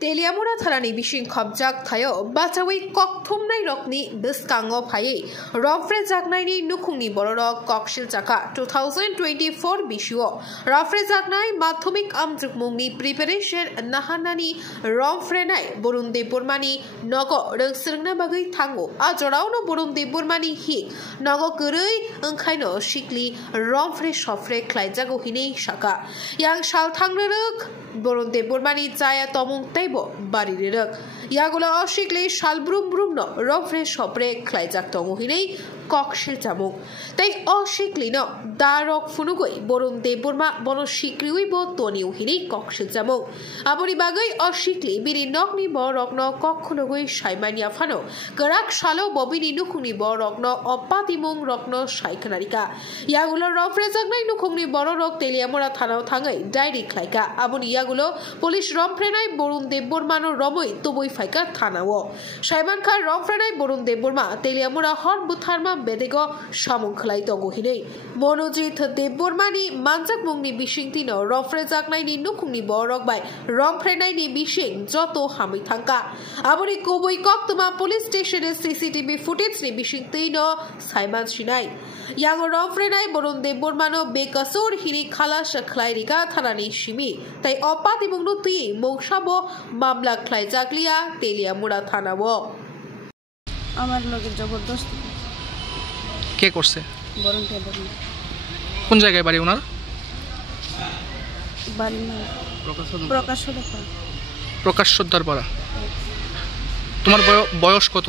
तेलियामुरा थानानि बिसिं खबजाक थायो बाचावै ककथुमनाय रकनि बिस्कांगो फायै रफ्रे जागनायनि नुखुंनि बररक ककशिल जाका 2024 बिसुओ रफ्रे जागनाय माध्यमिक आमजुगमुंनि प्रिपारेशन नाहानानि रफ्रेनाय बरुण देबबर्मानि नगो रोंसोलोंना बागै थांगो आजरावनो बरुण देबबर्मानि हि नगो गोरै ओंखायनो शिकलि रफ्रे सफ्रे ख्लायजागो हिनै साका यां साल थांनोरक बरुण देबबर्मानि जाया तमुं बारी रक यागुला अशिकले शालब्रुम ब्रुम न रफ्रे सफ्रे ख्लायजाक तमुहिनै ककशिल जामुं ताई अशिकलिनो दारक फुनुगै बरुण देबबर्मा बन शिक्रिउइब तनिउहिनै ककशिल जामुं आबनि बागै अशिकलि बिरि नकनि बरकन कखनगै साइमानिया फानो गराक सालो बबिनि नुखुंनि बरकन अपातिमुं रकन साइखनारिका यागुला रफ्रे जागनाय नुखुंनि बररक तेलियामुरा थानाव थाङै डायरि ख्लायका आबनि यागुलो पुलिस रफ्रेनाय बरुण देबबर्मानो रमै तबई फाइका थानाओ साइमानखा रफ्रेनाय बरुण देबबर्मा तेलियामुरा हर बुथारमा बेदेगो सामुं खलाय तगहिनै मनोजित देबबर्मानि मानजाक मुंनि बिसिंतिनो रफ्रे जागनायनि नुखुंनि बरक बाय रफ्रेनायनि बिसिं जतो हामै थांका आबनि कबई कक्तमा पुलिस स्टेशने सीसीटीवी फुटेजनि बिसिंतिनो साइमान सिनाय यां रफ्रेनाय बरुण देबबर्मानो बेकसुर हिरि खालास खलायरिका थानानि सिमि ताई अपातिमुंनो तुई मौसाबो मामला ख्लायजागलिया तेलियामुरा थानाओ আমার লগে জবরদস্ত কে করছে বরণ দেববর্মা কোন জায়গায় বাড়ি ওনার বাড়ি না প্রকাশ সর্দার পাড়া তোমার বয়স কত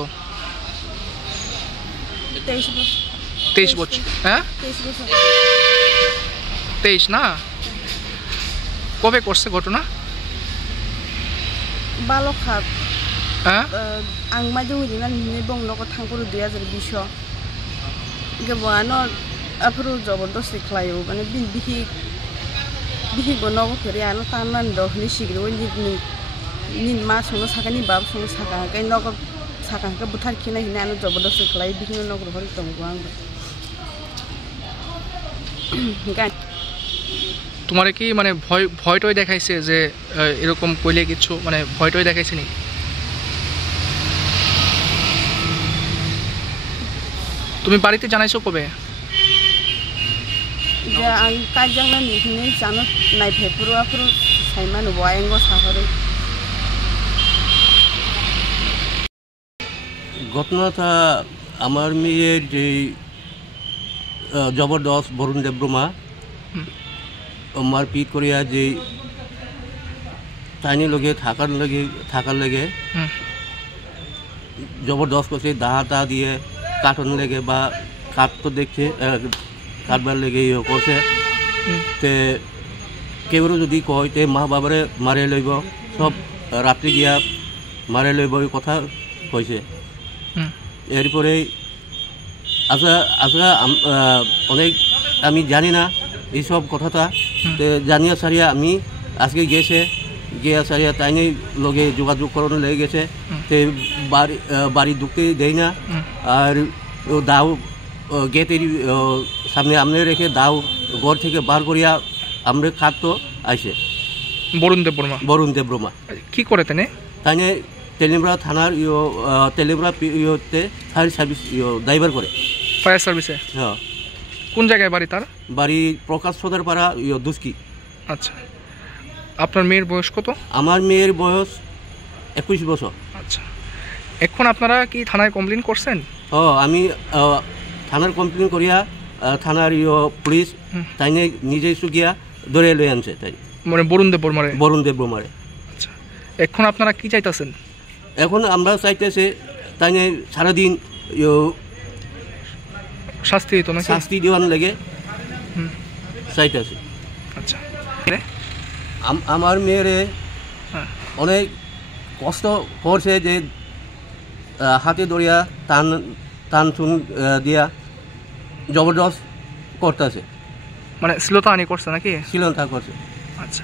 23 বছর হ্যাঁ 23 না কবে করছে ঘটনা বালো খাপ হ্যাঁ आं माजों हिना निने बंग नक थांगुरु 2020 गबानो अफरु जबरदस्त खलायो माने बिहि गनगो फेरि आनो ताननान दहनि सिग्रो निन मा संनो साकानि बाब संनो साका कै नक साका के बुथार खिना हिना आनो जबरदस्त खलायो बिहि नगर हरि तंगो आं गाय তোমারে কি মানে ভয়টই দেখাইছে যে এরকম কইলে কিছু মানে ভয়টই দেখাইছে নি তুমি বাড়িতে জানাইছো কবে যে আং কাজজাংনা নিহিনে জানো নাইফেপুরুয়াপুরু সাইমানো বয়াঙ্গো সাহরে ঘটনাটা আমার মেয়ের যে জবরদস্ত বরুণ দেববর্মা মারপিট করিয়া যে তাইনি লগে থাকার লগে জবরদস্ত করছে দাহা দিয়ে কাটন লেগে বা কাট তো দেখছে কাটবার লেগে ইয়ে করছে তে কেউ যদি কয় তে মা বাবারে মারে লইব সব রাত্রি গিয়া মারে লইব এই কথা কইছে এরপরে আজকে অনেক আমি জানি না এইসব কথাটা জানিয়া সারিয়া আমি আজকে গিয়া সারিয়া তাইনি লগে যোগাযোগ করানো লেগে গেছে তে বাড়ি ঢুকতে দেয় না আর দাও গেটের সামনে আমনে রেখে দাও ঘর থেকে বার করিয়া আমরা খাটতো আইসে বরুণ দেববর্মা কি করে তাইনে তেলিয়ামুরা থানার তেলিয়ামুরা ইয়েতে ফায়ার সার্ভিস ড্রাইভার করে ফায়ার সার্ভিসে হ্যাঁ কোন জায়গায় বাড়ি তার বাড়ি প্রকাশ সদর পাড়া দুস্কি আচ্ছা আপনার মেয়ের বয়স কত আমার মেয়ের বয়স 21 বছর আচ্ছা এখন আপনারা কি থানায় কমপ্লেইন করছেন আমি থানার কমপ্লেইন করিয়া থানার পুলিশ তাই নিজে গিয়া ধরে লই আনছে তাই মানে বরুণ দেববর্মারে আচ্ছা এখন আপনারা কি চাইতেছেন এখন আমরা চাইতেছে তাই সারাদিন শাস্তি দেওয়ান লাগে চাইতেছে আচ্ছা আমার মেয়েরে অনেক কষ্ট করছে যে হাতে ধরিয়া টান চুন দিয়া জবরদস্ত করতেছে মানে শ্লীলতাহানি করছে নাকি শ্লীলতা করছে আচ্ছা